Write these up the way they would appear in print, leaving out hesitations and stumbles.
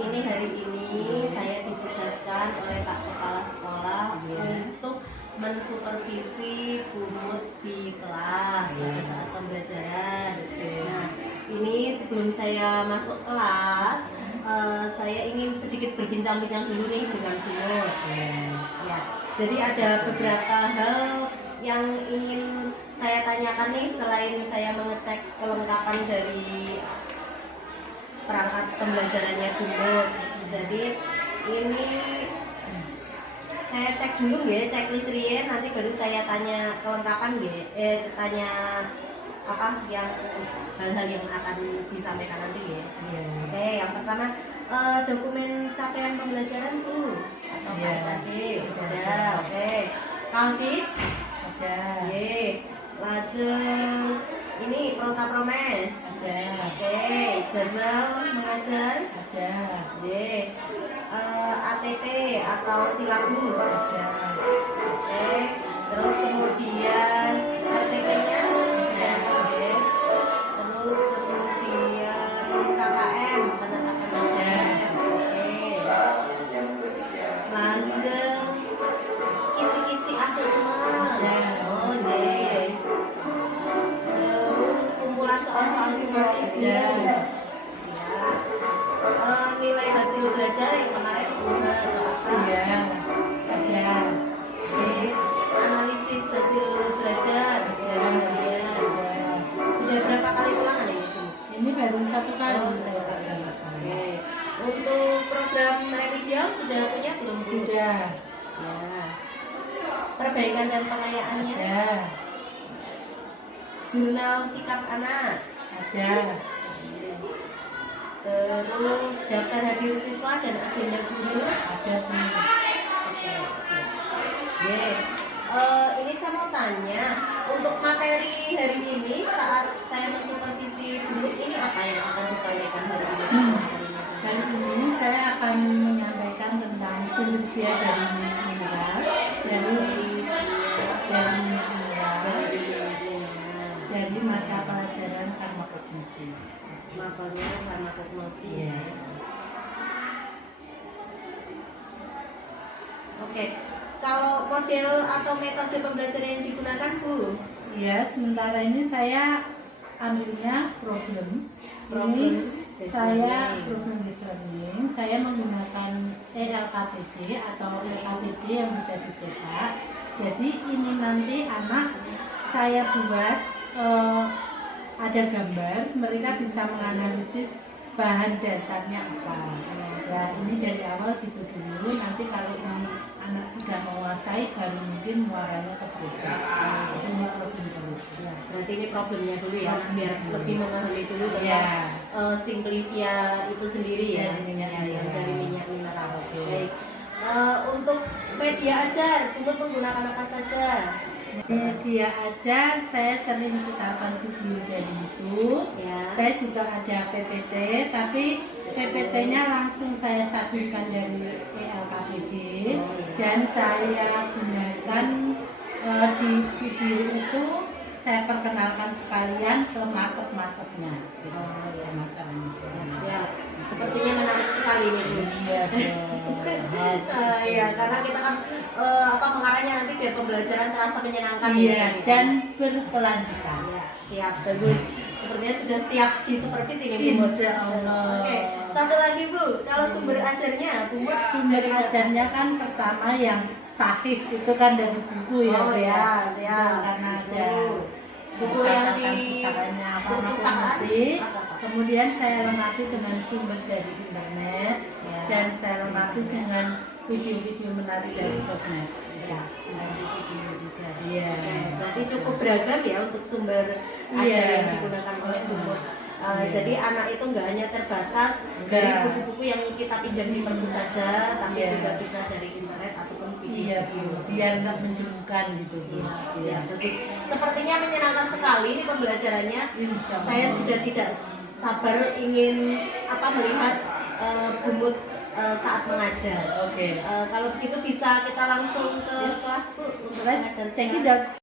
ini hari ini saya ditugaskan oleh Pak Kepala Sekolah untuk mensupervisi pungut di kelas pada saat pembelajaran. Nah, ini sebelum saya masuk kelas, saya ingin sedikit berbincang-bincang dulu nih dengan pungut. Ya, jadi ada beberapa hal yang ingin saya tanyakan nih selain saya mengecek kelengkapan dari perangkat pembelajarannya pungut. Jadi ini saya cek dulu ya, checklist riyen, nanti baru saya tanya kelengkapan ya, tanya apa yang hal-hal yang akan disampaikan nanti ya. Oke, yang pertama dokumen capaian pembelajaran Bu atau tadi sudah. Oke, Kaldit oke, lajeng ini Prota Promes oke, jurnal mengajar oke, ATP atau silabus oke, terus kemudian RTP-nya oke, terus kemudian KKM penetapan oke, lanjut kisi-kisi asesmen terus kumpulan soal-soal simatik nilai hasil belajar yang kemarin udah atau apa analisis hasil belajar sudah berapa kali ulangan ini Bu? Ini baru satu kali saya lakukan. Untuk program remedial sudah punya belum Bu? Sudah Ya. Perbaikan dan pengayaannya ada. Jurnal sikap anak Ada. terus daftar hadir siswa dan agenda guru Ada tuh. Ini saya mau tanya untuk materi hari ini saat saya mensupervisi pungut ini apa yang akan disampaikan hari ini? Kali ini saya akan menyampaikan tentang silisia dari mineral, dari mata pelajaran farmakognosi. Mapelnya farmakognosi. Oke, kalau model atau metode pembelajaran yang digunakan Bu? Ya, sementara ini saya ambilnya problem. Ini saya problem based learning. Saya menggunakan ELKPD atau LKPD yang bisa dicetak. Jadi ini nanti anak saya buat ada gambar, mereka bisa menganalisis bahan dasarnya apa. Ya, ini dari awal gitu dulu. Nanti kalau ini anak sudah menguasai, baru mungkin muaranya ke project. Ini problem terus. Ya, berarti ini problemnya dulu ya, biar lebih memahami dulu tentang simplisia itu sendiri ya, yang dari minyak mineral. Baik. Untuk media ajar, untuk menggunakan apa saja? Media ajar, saya sering putarkan video dari YouTube. Saya juga ada PPT, tapi PPT-nya langsung saya satukan dari ELKPD dan saya gunakan di video itu saya perkenalkan sekalian ke market-marketnya. Masalahnya. Siap. Sepertinya menarik sekali nih Bu. Iya, karena kita kan mengarahnya nanti biar pembelajaran terasa menyenangkan. Dan berkelanjutan. Ya, siap, bagus. Sepertinya sudah siap disupervisi nih Bu. Insya Allah. Oke, satu lagi Bu, kalau sumber ajarnya, Bu, sumber ajarnya kan pertama yang sahih itu kan dari buku ya. Oh ya, siap. Karena ada buku yang di farmakologi. Kemudian saya lengkapi dengan sumber dari internet dan saya lengkapi dengan video-video menarik dari sosmed. Berarti cukup beragam ya untuk sumber ajar yang digunakan oleh pungut. Jadi anak itu nggak hanya terbatas dari buku-buku yang kita pinjam di perpus saja, tapi juga bisa dari internet ataupun video. Biar nggak menjenuhkan gitu. Sepertinya menyenangkan sekali ini pembelajarannya. Saya sudah tidak sabar ingin melihat pungut saat mengajar. Kalau begitu bisa kita langsung ke kelas Bu untuk mengajar.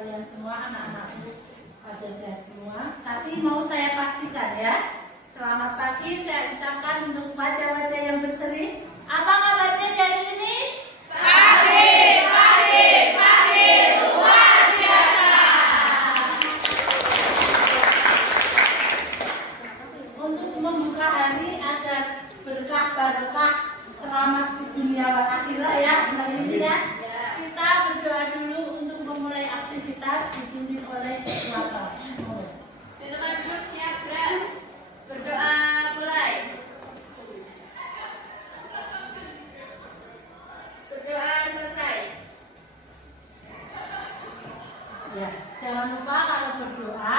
kalian semua, anak-anakku pada sehat semua. Tapi mau saya pastikan ya, selamat pagi saya ucapkan untuk wajah-wajah yang berseri. Apa kabarnya dari ini? Pagi, luar biasa. Untuk membuka hari agar berkah barokah, selamat di dunia wal akhirat ya, hari ini ya. Kita berdoa dulu untuk memulai aktivitas dipimpin oleh keluarga. Di tempat duduk siap gerak. Berdoa mulai. Berdoa selesai. Ya, jangan lupa kalau berdoa,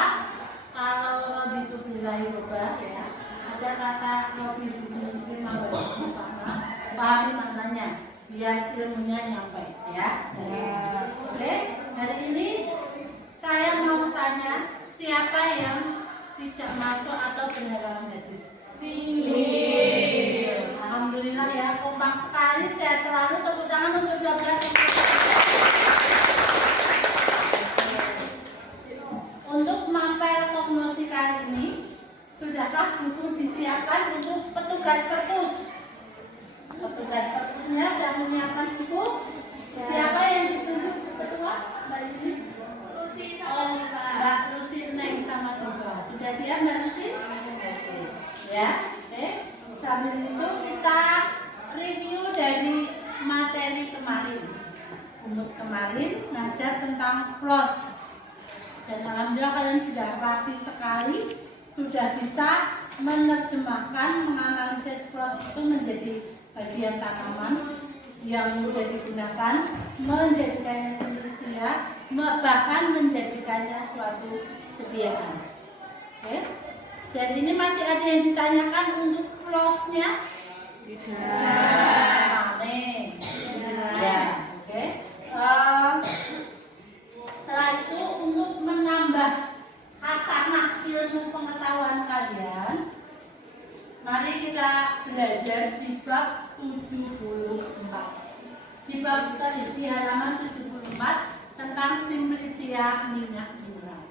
kalau ditubilahi ubah ya, ada kata Robi Zidin sama, pahami maknanya, biar ilmunya nyampe ya. Oke, hari ini saya mau tanya, siapa yang tidak masuk atau beneran jadi? Alhamdulillah ya, kompak sekali, sehat selalu. Tepuk tangan untuk 12. Untuk mapel prognosi kali ini, sudahkah buku disiapkan untuk petugas perpus? Petugas perpusnya sudah menyiapkan buku. Siapa yang ditunjuk ketua? Mbak Yuni? Lucy sama Diva. Mbak Lucy, Neng sama Diva. Sudah siap Mbak Lucy? Ya, oke. Sambil itu kita review dari materi kemarin. Untuk kemarin ngajar tentang floss. Dan alhamdulillah kalian sudah rapi sekali, sudah bisa menerjemahkan, menganalisis floss itu menjadi bagian tanaman yang mudah digunakan, menjadikannya sia-sia, bahkan menjadikannya suatu sediaan. Oke. Jadi ini masih ada yang ditanyakan untuk flossnya? Tidak. Ya, oke. Setelah itu untuk menambah hasanah ilmu pengetahuan kalian, mari kita belajar di bab 74. Di bab tadi di halaman 74 tentang simplisia minyak curah.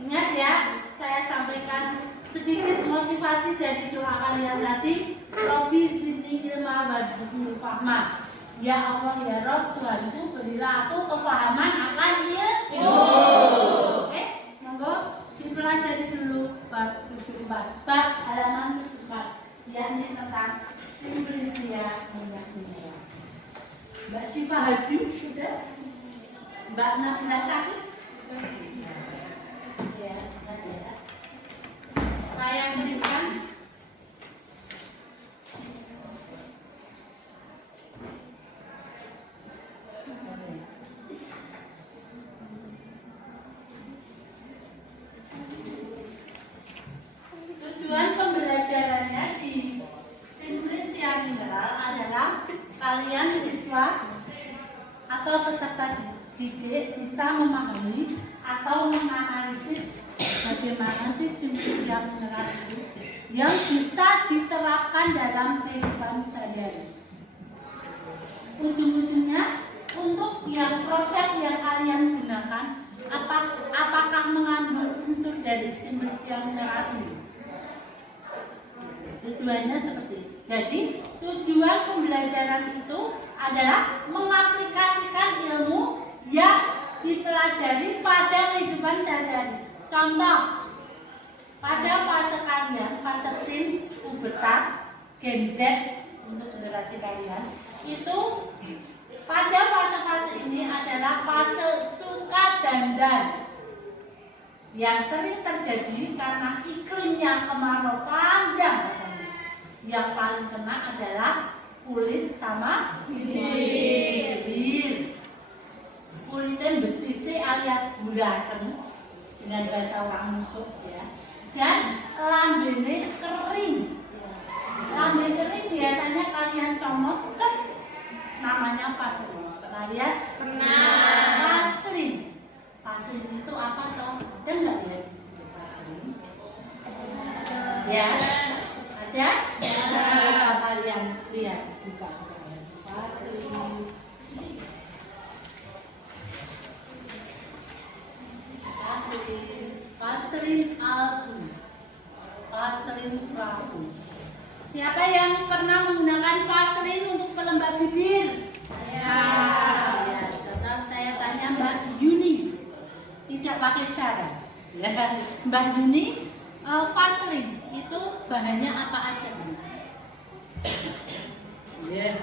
Ingat ya, saya sampaikan sedikit motivasi dari doa kalian tadi. Robi zidni ilma warzuqni fahma. Ya Allah ya Rob, Tuhanku berilah aku kepahaman akan ilmu. Oke, monggo dipelajari dulu bab 74, bab halaman 74, yakni tentang simplisia minyak curah. Mbak Syifa Haji sudah? Mbak Nabila Syakir? Ya, ya. Saya berikan tujuan pembelajarannya di simplisia mineral adalah kalian siswa atau peserta didik bisa memahami atau menganalisis bagaimana sih simplisia mineral itu yang bisa diterapkan dalam kehidupan sehari-hari. Ujung-ujungnya untuk yang produk yang kalian gunakan, apakah mengandung unsur dari simplisia mineral ini? Tujuannya seperti itu. Jadi tujuan pembelajaran itu adalah mengaplikasikan ilmu yang dipelajari pada kehidupan sehari-hari. Contoh, pada fase kalian, fase teens, pubertas, Gen Z untuk generasi kalian, itu pada fase-fase ini adalah fase suka dandan yang sering terjadi karena iklimnya kemarau panjang. Yang paling kena adalah kulit sama bibir. Kulitnya bersisi alias bulasen dengan bahasa orang musuh ya. Dan lambene kering. Lambe kering biasanya kalian comot set, namanya vaselin. Pernah lihat? Pernah. Vaselin. Vaselin itu apa toh? Ada nggak ya di situ vaselin? Ya. Ada? Coba kalian lihat buka. Vaselin. Vaseline alku, Vaseline perahu. Siapa yang pernah menggunakan Vaseline untuk pelembab bibir? Ya, setelah saya tanya Mbak Yuni, tidak pakai syarat. Ya, Mbak Yuni, Vaseline itu bahannya apa aja? Ya.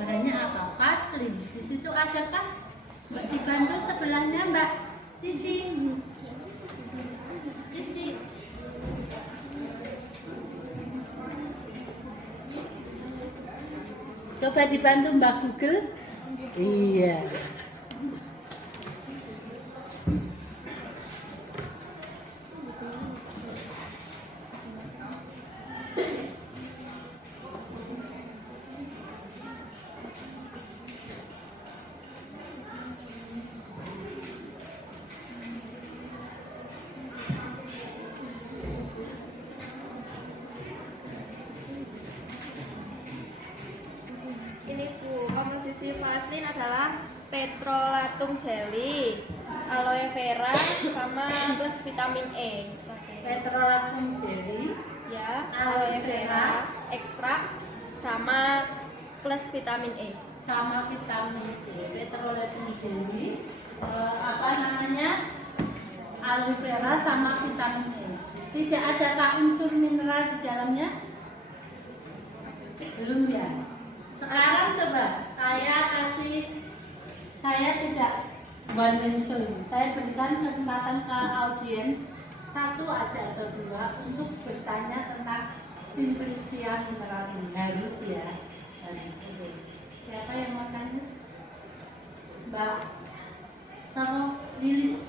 Bahannya apa? Vaseline. Di situ adakah? Mbak dibantu sebelahnya Mbak Cici. Cici. Coba dibantu Mbak Google. Iya. Ini Bu, komposisi Vaseline adalah petrolatum jelly, aloe vera, sama plus vitamin E. Petrolatum jelly, Ya, aloe vera, ekstrak, sama plus vitamin E. sama vitamin E. Petrolatum jelly, apa namanya? Aloe vera sama vitamin E. Tidak adakah unsur mineral di dalamnya? Belum ya. Sekarang coba saya tidak one man show. Saya berikan kesempatan ke audiens satu aja atau dua untuk bertanya tentang Simplicia mineral ini. Harus ya, harus. Oke. Siapa yang mau tanya? Mbak sama Lilis,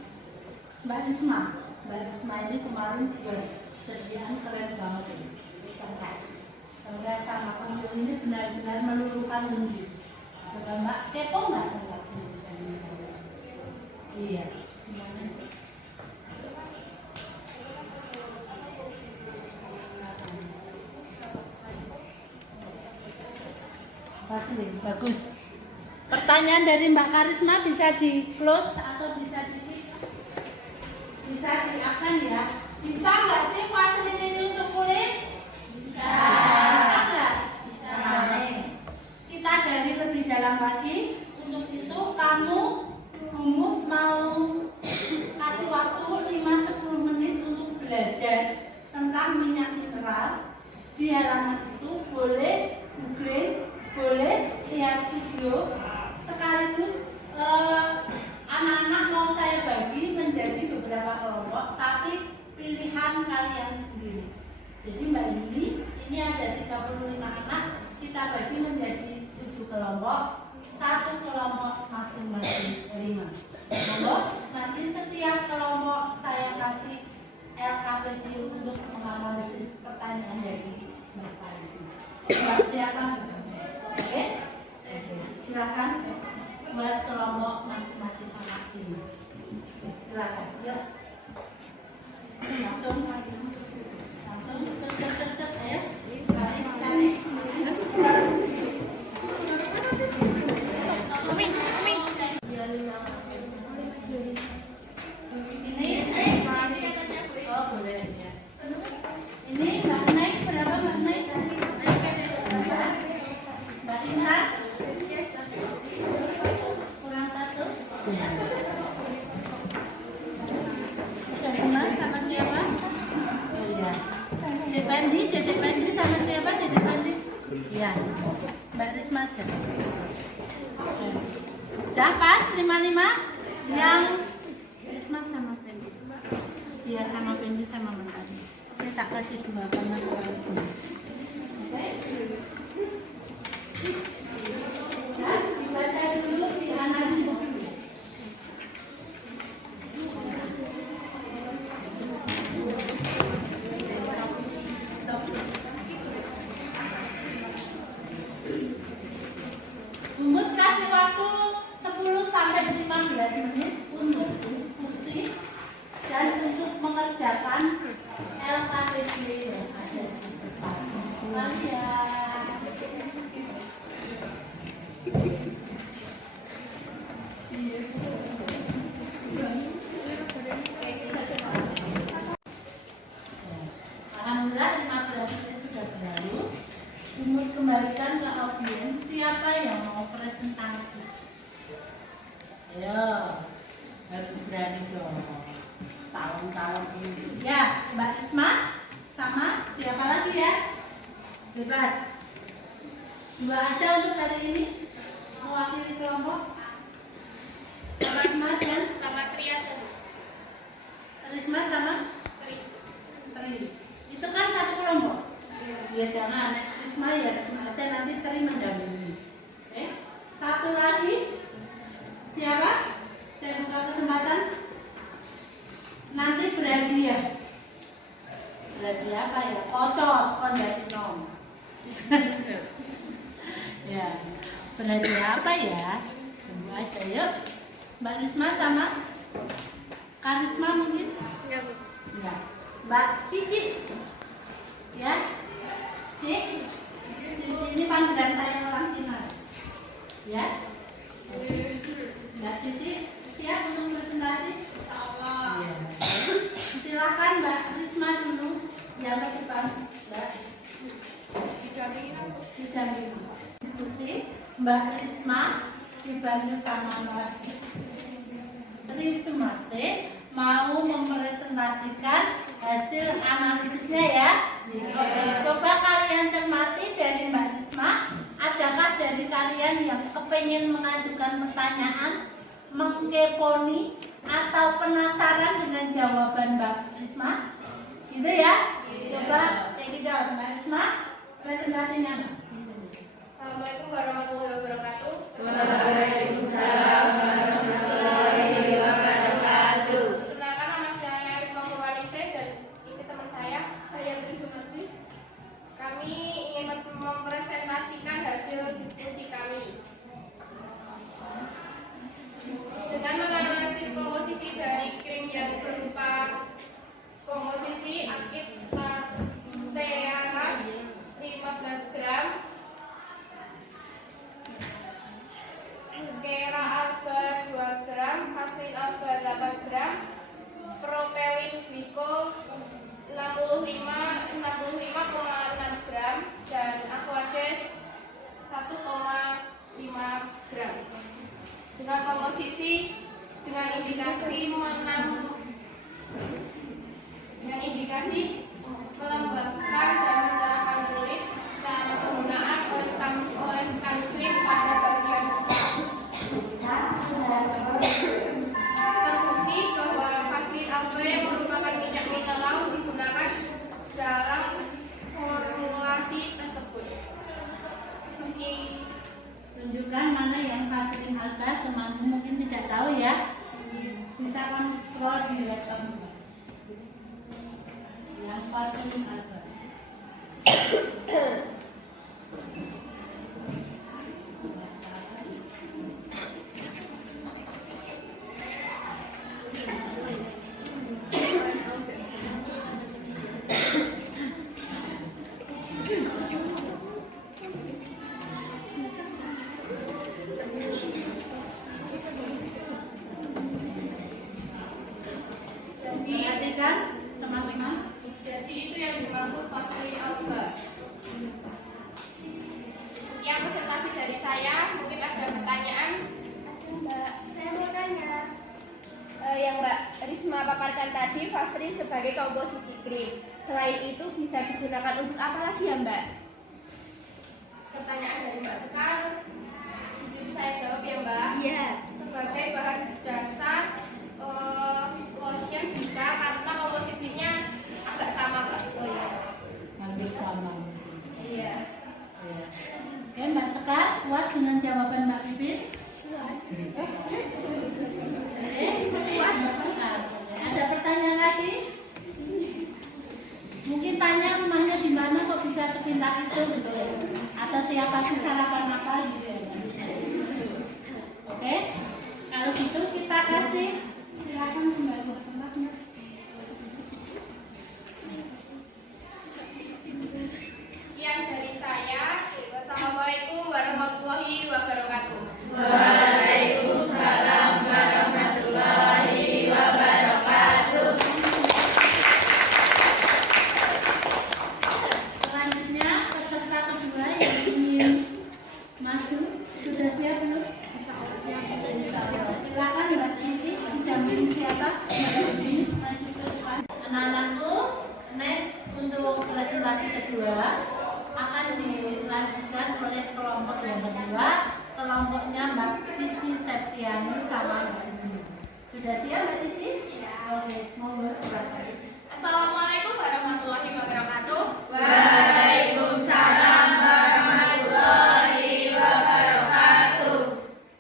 Mbak Risma ini kemarin buat sediaan keren banget ini. Saya sama pemilu ini benar-benar meluluhkan lembut. Coba Mbak, kepo nggak tentang ini? Iya. Gimana? Vaseline, bagus. Pertanyaan dari Mbak Karisma bisa di close atau bisa diakan ya. Bisa nggak sih Vaseline ini untuk kulit? Bisa. Bisa. Kita gali lebih dalam lagi. Untuk itu kamu Bumut mau kasih waktu 5-10 menit untuk belajar tentang minyak mineral. Di halaman itu boleh googling, boleh lihat video. Sekaligus anak-anak mau saya bagi menjadi beberapa kelompok, tapi pilihan kalian sendiri. Jadi Mbak Yuli, ini ada 35 anak, kita bagi menjadi 7 kelompok, 1 kelompok masing-masing 5 kelompok. Nanti setiap kelompok saya kasih LKPD untuk menganalisis pertanyaan dari Mbak Karisma. Silakan. Oke? Silakan buat kelompok masing-masing anak ini. Silakan. Yuk. Langsung cepet ya. Oh boleh ya. Ini Mbak Naik berapa Mbak Naik? Mbak Intan? Kurang 1. Sudah kenal sama siapa? Oh iya. Dedek Pandi sama siapa Dedek Pandi? Iya. Mbak Risma aja. Udah pas 55 yang Risma sama Pendi. Iya sama Pendi sama Mentari. Ini tak kasih 2 karena terlalu jelas. Oke. Ya, dibaca dulu, dianalisis dulu. Bumut kasih waktu 10-15 menit untuk diskusi dan untuk mengerjakan LKPD yang ada di depan kalian. siapa yang mau presentasi? Ayo, harus berani dong. Tahun-tahun ini. Ya, Mbak Risma sama siapa lagi ya? Bebas. Dua aja untuk hari ini mewakili kelompok. Sama Risma dan sama Tri aja. Risma sama Tri. Itu kan satu kelompok. Ya jangan Risma ya Risma aja, nanti Tri mendampingi. Satu lagi siapa? Saya buka kesempatan. Nanti berhadiah. Berhadiah apa ya? Otos kondatinong. Ya. Berhadiah apa ya? Tunggu aja yuk. Mbak Risma sama Karisma mungkin? Ya, Bu. Ya. Mbak Cici. Ya. Cici. Ini panggilan saya orang Cina. Ya. Mbak Cici siap untuk presentasi? Ya. Silakan Mbak Risma dulu yang ke depan, Mbak. Didampingi. Diskusi Mbak Risma dibantu sama Mbak Tri Sumarti mau mempresentasikan hasil analisisnya ya. Oke, coba kalian cermati dari Mbak Risma. Adakah dari kalian yang kepengen mengajukan pertanyaan, mengkeponi, atau penasaran dengan jawaban Mbak Risma? Gitu ya? Coba take it out, Mbak Risma. Presentasinya. Assalamualaikum warahmatullahi wabarakatuh. Waalaikumsalam warahmatullahi wabarakatuh. Perkenalkan, nama saya Risma Purwaningsih dan ini teman saya Tri Sumarti. Kami ingin mempresentasikan hasil diskusi kami dengan menganalisis komposisi dari krim yang berupa komposisi akid stearas 15 gram, Kera alba 2 gram, Haslin alba 8 gram, propelin glikol 65,6 gram, dan aquades 1,5 gram. Dengan komposisi dengan indikasi melembabkan dan mencerahkan kulit. Cara penggunaan oleskan krim pada bagian terbukti bahwa Haslin alba yang merupakan minyak mineral digunakan dalam formulasi tersebut. Tunjukkan mana yang Haslin alba, teman-teman mungkin tidak tahu ya. Bisa kamu scroll di laptop. Yang Haslin alba. Perhatikan teman-teman. Jadi itu yang dimaksud Haslin alba. Sekian presentasi dari saya. Mungkin ada pertanyaan? Mbak, saya mau tanya. Yang Mbak Risma paparkan tadi, Vaseline sebagai komposisi krim. Selain itu bisa digunakan untuk apa lagi ya Mbak? Pertanyaan dari Mbak Sekar. Izin saya jawab ya Mbak. Iya. Sebagai bahan dasar lotion bisa karena komposisinya agak sama Mbak. Oh ya. Hampir sama. Iya. Oke, Mbak Sekar, puas dengan jawaban Mbak Pipin? Puas, Mbak Sekar. Ada pertanyaan lagi? Mungkin tanya rumahnya di mana kok bisa sepintar itu gitu. Atau siapa sih sarapan apa gitu ya. Oke, kalau gitu kita kasih, silakan kembali ke tempatnya. Sekian dari saya. Wassalamualaikum warahmatullahi wabarakatuh. Waalaikumsalam warahmatullahi wabarakatuh. Selanjutnya peserta kedua yang ingin masuk sudah siap belum? Silakan Mbak Cici, didampingi siapa? Mbak Cici. Anak-anakku, next untuk presentasi kedua akan dilanjutkan oleh kelompok yang kedua, kelompoknya Mbak Cici Septiani sama Mbak Cici. Sudah siap Mbak Cici? Oke, monggo silakan. Assalamualaikum warahmatullahi wabarakatuh. Waalaikumsalam warahmatullahi wabarakatuh.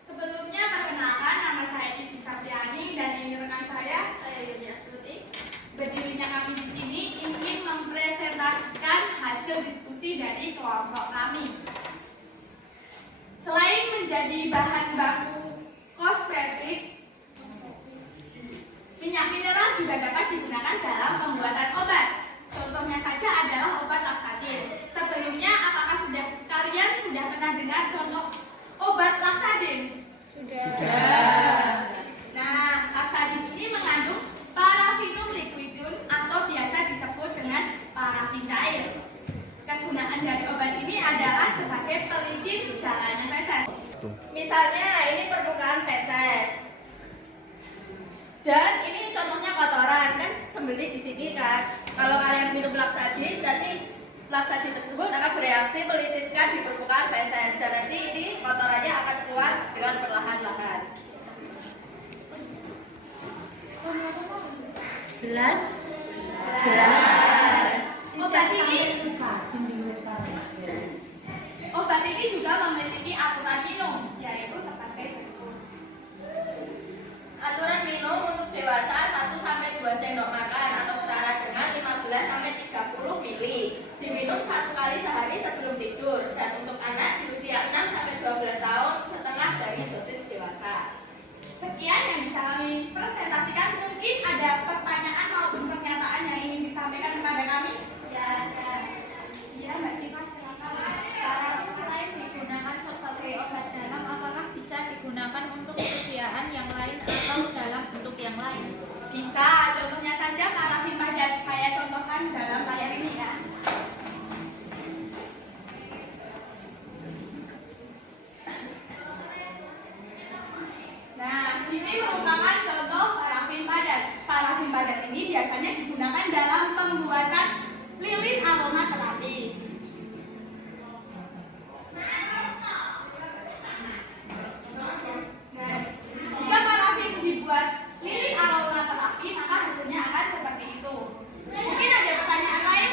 Sebelumnya perkenalkan, nama saya Cici Sapiani dan ini rekan saya Yuni Astuti. Berdirinya kami di sini ingin mempresentasikan hasil diskusi dari kelompok kami. Selain menjadi bahan baku kosmetik, minyak mineral juga dapat digunakan dalam pembuatan obat. Contohnya saja adalah obat Laksadin. Sebelumnya, apakah kalian sudah pernah dengar contoh obat Laksadin? Sudah. Nah, Laksadin ini mengandung parafinum liquidum atau biasa disebut dengan parafin cair. Kegunaan dari obat ini adalah sebagai pelicin jalannya feses. Misalnya, ini permukaan feses. Dan ini contohnya kotoran, kan sembelih di sini kan. Kalau kalian minum Laksadin, nanti Laksadin tersebut akan bereaksi melicinkan di permukaan feses. Dan nanti ini kotorannya akan keluar dengan perlahan-lahan. Jelas? Obat ini juga memiliki aturan minum, yaitu sebagai berikut. Aturan minum untuk dewasa 1-2 sendok makan atau setara dengan 15-30 ml. Diminum 1 kali sehari sebelum tidur. Dan untuk anak di usia 6-12 tahun setengah dari dosis dewasa. Sekian yang bisa kami presentasikan. Mungkin ada pertanyaan maupun pernyataan yang ingin disampaikan kepada kami? Ya, ada. Iya, Mbak Siva, silakan. Parafin selain digunakan sebagai obat dalam, apakah bisa digunakan untuk pekerjaan yang lain atau dalam bentuk yang lain? Bisa, contohnya saja parafin padat. Saya contohkan dalam layar ini ya. Nah, ini merupakan contoh parafin padat. Parafin padat ini biasanya digunakan dalam pembuatan lilin aromaterapi. Nah, jika parafin dibuat lilin aromaterapi, maka hasilnya akan seperti itu. Mungkin ada pertanyaan lain?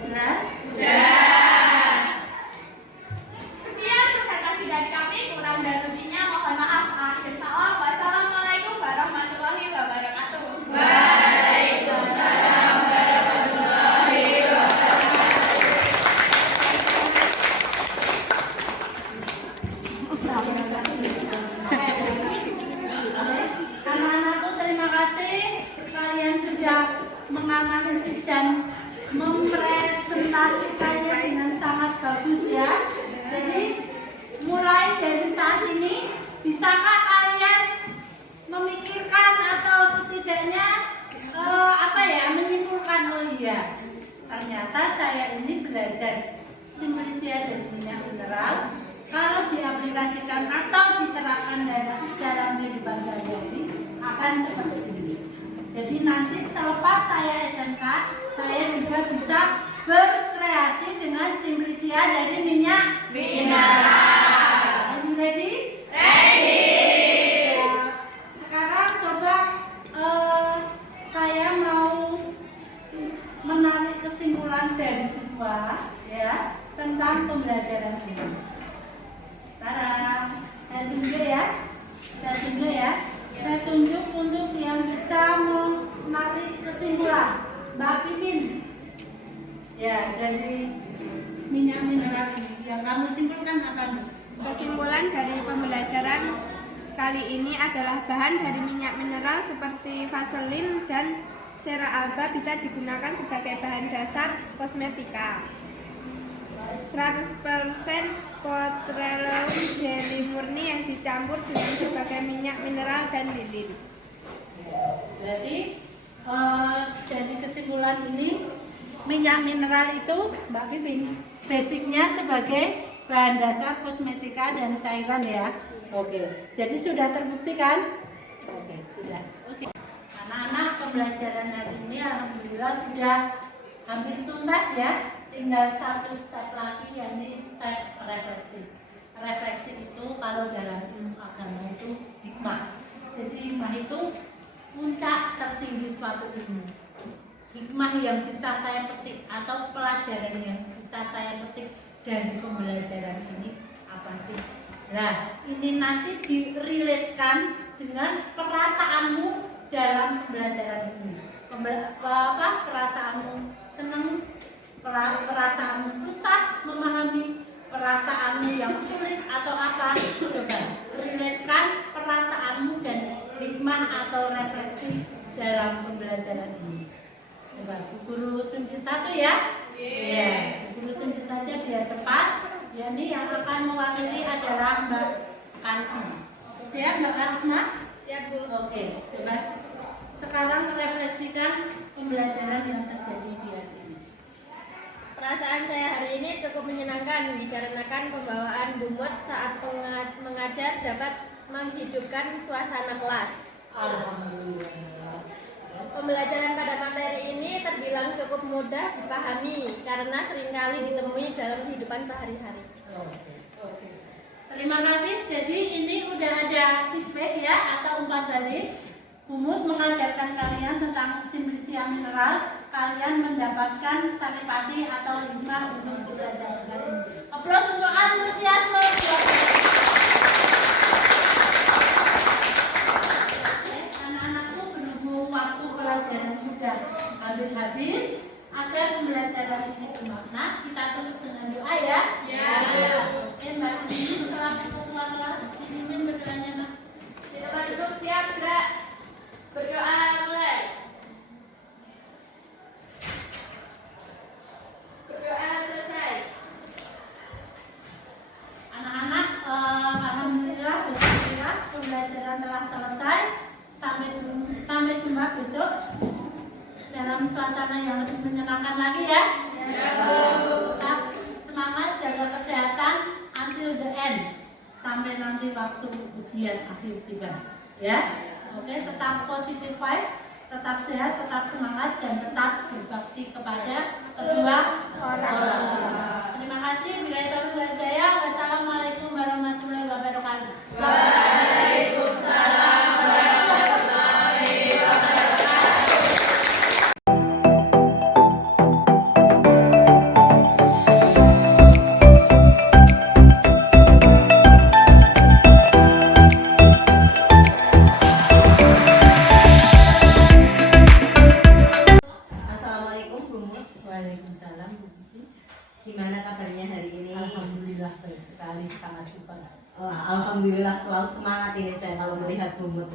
Jelas? Sekian presentasi dari kami, kurang dan lebihnya mohon maaf. Akhir salam, wassalamualaikum warahmatullahi wabarakatuh. Waalaikumsalam warahmatullahi Anak-anakku, terima kasih kalian sudah menganalisis dan mempresentasikannya dengan sangat bagus ya. Jadi mulai dari saat ini, bisakah kalian memikirkan atau setidaknya menyimpulkan, oh iya, ternyata saya ini belajar simplisia dari minyak mineral. Kalau diaplikasikan atau diterapkan dalam kehidupan sehari-hari akan seperti ini. Jadi nanti selepas saya SMK, saya juga bisa berkreasi dengan simplisia dari minyak mineral. Ready? Ya, sekarang coba saya mau menarik kesimpulan dari siswa ya tentang pembelajaran ini. Sekarang saya tunjuk ya. Saya tunjuk untuk yang bisa menarik kesimpulan. Mbak Pipin. Ya, dari minyak mineral yang kamu simpulkan apa nih? Kesimpulan dari pembelajaran kali ini adalah bahan dari minyak mineral seperti vaselin dan cera alba bisa digunakan sebagai bahan dasar kosmetika. 100% petroleum jelly murni yang dicampur dengan berbagai minyak mineral dan lilin. Berarti dari kesimpulan ini minyak mineral itu Mbak Pipin basicnya sebagai bahan dasar kosmetika dan cairan ya. Oke, jadi sudah terbukti kan? Oke, sudah. Oke. Anak-anak, pembelajaran hari ini alhamdulillah sudah hampir tuntas ya. Tinggal satu step lagi, yakni step refleksi. Refleksi itu kalau dalam ilmu agama itu hikmah. Jadi hikmah itu puncak tertinggi suatu ilmu. Hikmah yang bisa saya petik atau pelajaran yang bisa saya petik dari pembelajaran ini apa sih? Nah, ini nanti direlatekan dengan perasaanmu dalam pembelajaran ini. Perasaanmu senang, perasaanmu susah memahami, perasaanmu yang sulit atau apa? Coba relatekan perasaanmu dan hikmah atau refleksi dalam pembelajaran ini. Coba Bu Guru tunjuk satu ya. Iya, Bu Guru tunjuk saja biar tepat. Ya, ini yang akan mewakili adalah Mbak Karisma. Siap Mbak Karisma? Siap, Bu. Oke, coba sekarang refleksikan pembelajaran yang terjadi di hari ini. Perasaan saya hari ini cukup menyenangkan dikarenakan pembawaan Bumut saat mengajar dapat menghidupkan suasana kelas. Alhamdulillah. Pembelajaran pada materi ini terbilang cukup mudah dipahami karena seringkali ditemui dalam kehidupan sehari-hari. Oke. Terima kasih. Jadi ini udah ada feedback ya atau umpan balik. Bumut mengajarkan kalian tentang simplisia mineral. Kalian mendapatkan saripati atau hikmah untuk pembelajaran kalian. Aplaus untuk antusiasme. Anak-anakku menunggu waktu pelajaran sudah habis agar pembelajaran ini bermakna. Kita tutup dengan doa ya. Ya. Oke Mbak, ini setelah ketua kelas dipimpin berdoanya Mbak. Silakan duduk, siap, gerak. Berdoa mulai. Berdoa selesai. Anak-anak, alhamdulillah pembelajaran telah selesai. Sampai jumpa besok dalam suasana yang lebih menyenangkan lagi ya. Tetap semangat, jaga kesehatan until the end, sampai nanti waktu ujian akhir tiba ya. Oke, tetap positive vibe, tetap sehat, tetap semangat, dan tetap berbakti kepada kedua orang tua. Terima kasih. Wassalamualaikum warahmatullahi wabarakatuh. Waalaikumsalam. Assalamualaikum Bu Mut. Waalaikumsalam Bu Cici. Gimana kabarnya hari ini? Alhamdulillah baik sekali, sangat super. Oh, alhamdulillah selalu semangat ini saya kalau melihat Bu Mut.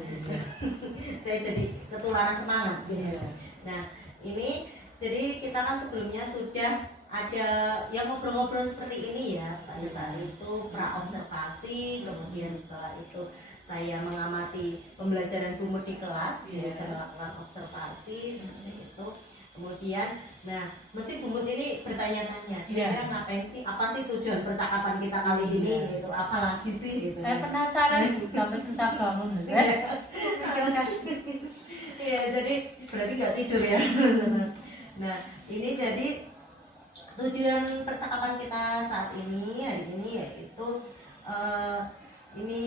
Saya jadi ketularan semangat. Iya. Nah, ini jadi kita kan sebelumnya sudah ada yang ngobrol-ngobrol seperti ini ya. Pada saat itu pra observasi, kemudian setelah itu saya mengamati pembelajaran Bu Mut di kelas, Iya. saya melakukan observasi seperti itu. Kemudian, nah, mesti Bu Mut ini bertanya-tanya, Iya. kira-kira ngapain sih? Apa sih tujuan percakapan kita kali ini? Iya. Gitu. Apa lagi sih? Gitu. Saya penasaran sampai susah bangun. Iya, jadi berarti nggak tidur ya. Nah, ini jadi tujuan percakapan kita saat ini hari ini yaitu ini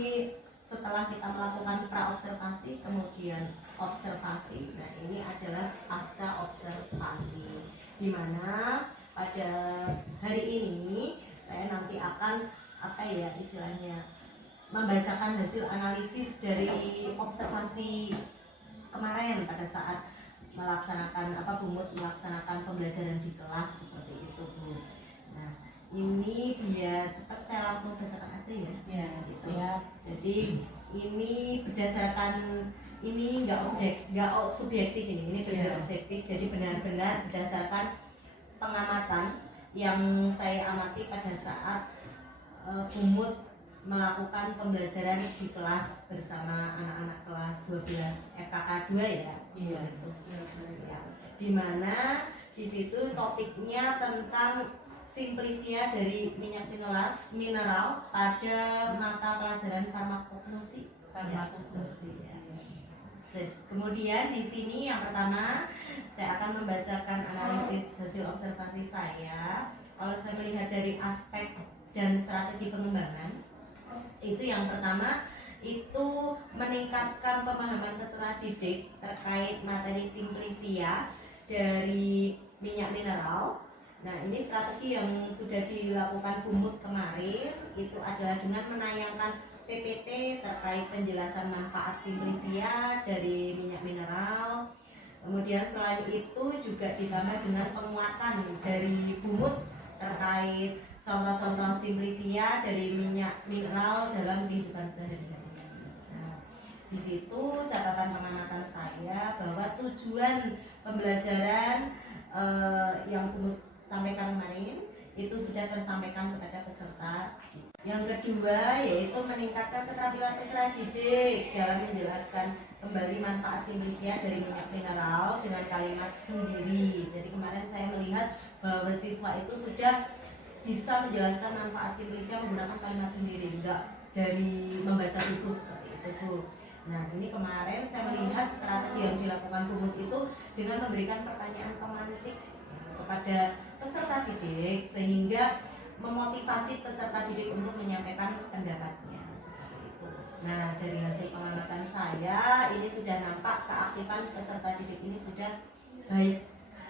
setelah kita melakukan pra observasi kemudian observasi. Nah, ini adalah pasca observasi, di mana pada hari ini saya nanti akan apa ya istilahnya membacakan hasil analisis dari observasi kemarin pada saat melaksanakan Bu Mut melaksanakan pembelajaran di kelas seperti itu Bu. Nah, ini biar cepat saya langsung bacakan aja ya. Ya, Gitu. siap. Jadi ini berdasarkan ini nggak subjektif ini benar Iya. objektif. Jadi benar-benar berdasarkan pengamatan yang saya amati pada saat Bu Mut melakukan pembelajaran di kelas bersama anak-anak kelas 12 FKK 2 ya. Iya. Itu. Ya. Di mana Di situ topiknya tentang simplisia dari minyak mineral pada mata pelajaran farmakognosi. Farmakognosi. Ya. Kemudian di sini yang pertama saya akan membacakan analisis hasil observasi saya. Kalau saya melihat dari aspek dan strategi pengembangan, itu yang pertama itu meningkatkan pemahaman peserta didik terkait materi simplisia dari minyak mineral. Nah, ini strategi yang sudah dilakukan BUMUT kemarin itu adalah dengan menayangkan PPT terkait penjelasan manfaat simplisia dari minyak mineral. Kemudian selain itu juga ditambah dengan penguatan dari BUMUT terkait contoh-contoh simplisia dari minyak mineral dalam kehidupan sehari-hari. Nah, di situ catatan pengamatan saya bahwa tujuan pembelajaran yang BUMUT sampaikan kemarin itu sudah tersampaikan kepada peserta. Yang kedua yaitu meningkatkan keterampilan peserta didik dalam menjelaskan kembali manfaat simplisia dari minyak mineral dengan kalimat sendiri. Jadi kemarin saya melihat bahwa siswa itu sudah bisa menjelaskan manfaat simplisia menggunakan kalimat sendiri, enggak dari membaca buku seperti itu Bu. Nah, ini kemarin saya melihat strategi yang dilakukan BUMUT itu dengan memberikan pertanyaan pemantik kepada peserta didik sehingga memotivasi peserta didik untuk menyampaikan pendapatnya seperti itu. Nah, dari hasil pengamatan saya ini sudah nampak keaktifan peserta didik ini sudah baik.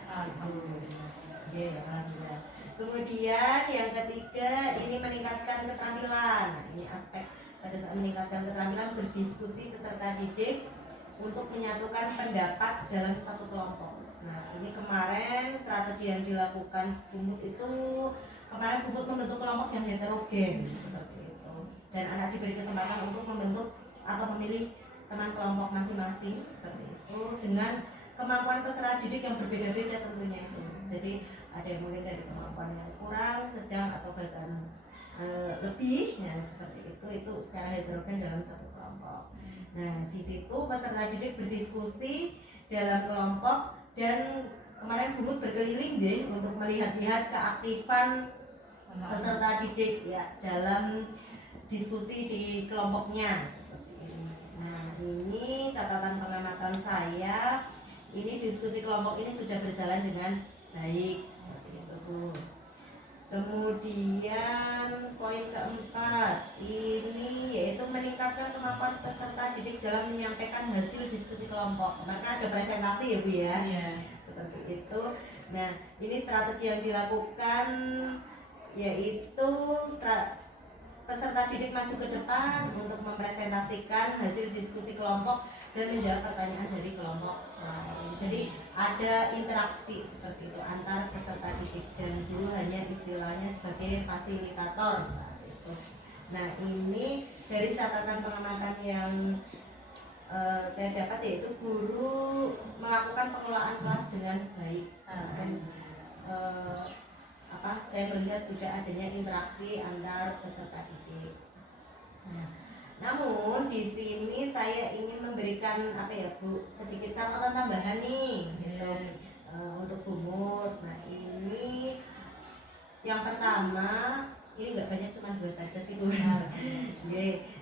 Alhamdulillah. Alhamdulillah. Kemudian yang ketiga ini meningkatkan keterampilan. Nah, ini aspek pada saat meningkatkan keterampilan berdiskusi peserta didik untuk menyatukan pendapat dalam satu kelompok. Nah, ini kemarin strategi yang dilakukan BUMUT itu kemarin BUMUT membentuk kelompok yang heterogen seperti itu. Dan anak diberi kesempatan untuk membentuk atau memilih teman kelompok masing-masing seperti itu dengan kemampuan peserta didik yang berbeda-beda tentunya itu. Jadi ada yang mulai dari kemampuan yang kurang, sedang atau bahkan lebih, ya seperti itu secara heterogen dalam satu kelompok. Nah, di situ peserta didik berdiskusi dalam kelompok dan kemarin BUMUT berkeliling untuk melihat-lihat keaktifan peserta didik ya dalam diskusi di kelompoknya seperti ini. Nah, ini catatan pengamatan saya. Ini diskusi kelompok ini sudah berjalan dengan baik seperti itu Bu. Kemudian poin keempat ini yaitu meningkatkan kemampuan peserta didik dalam menyampaikan hasil diskusi kelompok. Maka ada presentasi ya Bu ya. Seperti itu. Nah, ini strategi yang dilakukan yaitu peserta didik maju ke depan untuk mempresentasikan hasil diskusi kelompok dan menjawab pertanyaan dari kelompok lain. Jadi ada interaksi seperti itu antar peserta didik dan guru hanya istilahnya sebagai fasilitator saat itu. Nah, ini dari catatan pengamatan yang saya dapat yaitu guru melakukan pengelolaan kelas dengan baik dan saya melihat sudah adanya interaksi antar peserta didik. Nah, namun di sini saya ingin memberikan Bu sedikit catatan tambahan nih gitu, untuk BUMUT. Nah, ini yang pertama ini nggak banyak, cuma 2 saja sih Bu.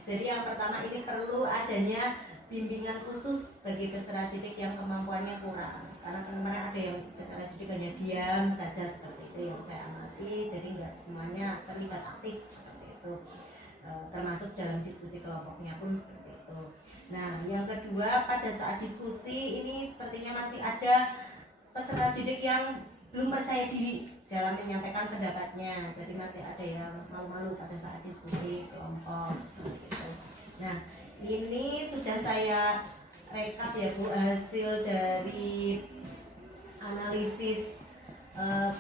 Jadi yang pertama ini perlu adanya bimbingan khusus bagi peserta didik yang kemampuannya kurang. Karena kemarin ada yang peserta didik hanya diam saja seperti itu yang saya amati, jadi nggak semuanya terlibat aktif seperti itu. Termasuk dalam diskusi kelompoknya pun seperti itu. Nah, yang kedua pada saat diskusi ini sepertinya masih ada peserta didik yang belum percaya diri dalam menyampaikan pendapatnya. Jadi masih ada yang malu-malu pada saat diskusi kelompok seperti itu. Nah, ini sudah saya rekap ya Bu hasil dari analisis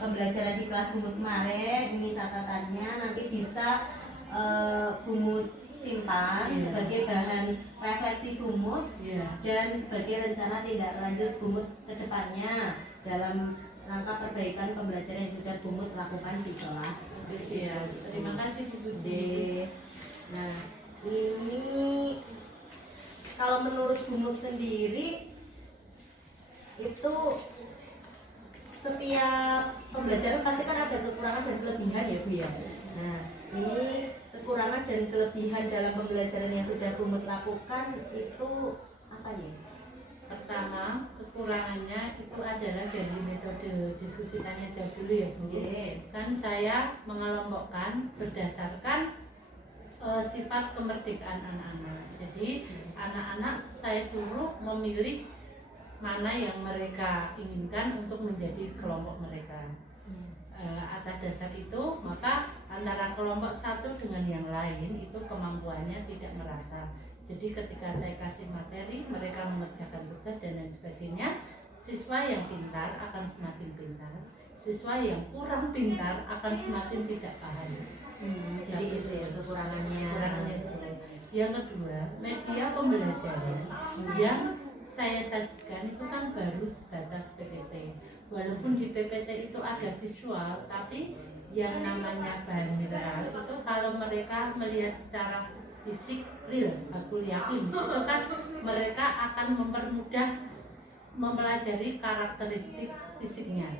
pembelajaran di kelas BUMUT kemarin. Ini catatannya nanti bisa BUMUT simpan sebagai bahan refleksi BUMUT dan sebagai rencana tindak lanjut BUMUT ke depannya dalam rangka perbaikan pembelajaran yang sudah BUMUT lakukan di kelas. Terima kasih Bu. Nah, ini kalau menurut BUMUT sendiri itu setiap pembelajaran pasti kan ada kekurangan dan kelebihan ya Bu ya. Nah, ini kekurangan dan kelebihan dalam pembelajaran yang sudah Bumut lakukan itu apa nih? Pertama, kekurangannya itu adalah dari metode diskusi tanya jawab dulu ya Bu. Kan saya mengelompokkan berdasarkan sifat kemerdekaan anak-anak. Jadi anak-anak saya suruh memilih mana yang mereka inginkan untuk menjadi kelompok mereka. Atas dasar itu, maka antara kelompok satu dengan yang lain itu kemampuannya tidak merata. Jadi ketika saya kasih materi, mereka mengerjakan tugas dan lain sebagainya, siswa yang pintar akan semakin pintar, siswa yang kurang pintar akan semakin tidak paham. Jadi itu ya kekurangannya. Yang kedua, media pembelajaran yang saya sajikan itu kan baru sebatas PPT. Walaupun di PPT itu ada visual, tapi yang namanya bahan mineral itu kalau mereka melihat secara fisik real, aku yakin itu kan mereka akan mempermudah mempelajari karakteristik fisiknya.